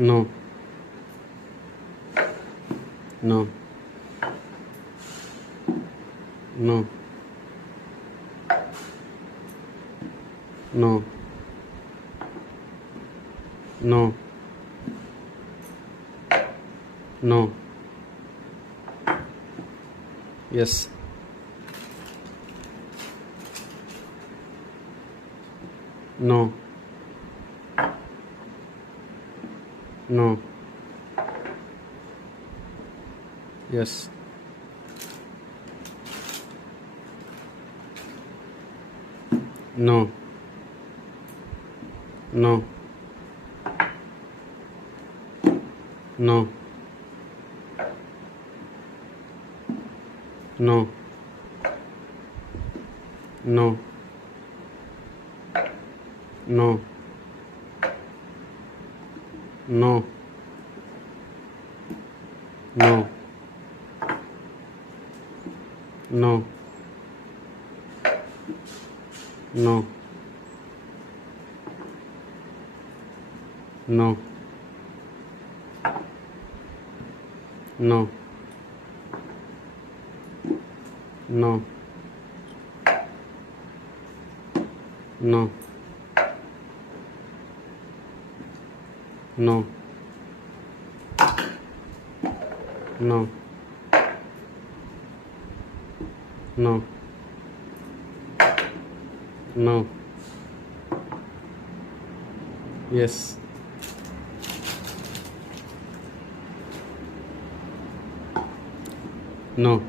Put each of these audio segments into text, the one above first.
No. No. No. No. No. No. Yes. No. No. Yes. No. No. No. No. No. No. No. No. No. No. No. No. No. No. No. No. No. No. Yes. No.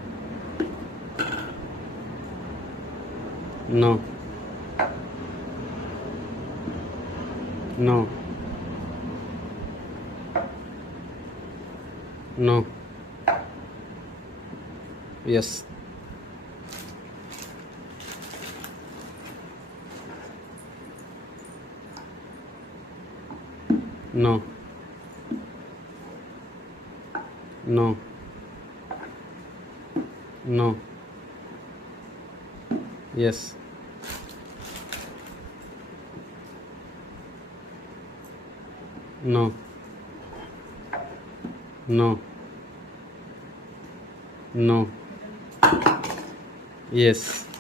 No. No. No. Yes. No. No. No. Yes. No. No. No. Yes.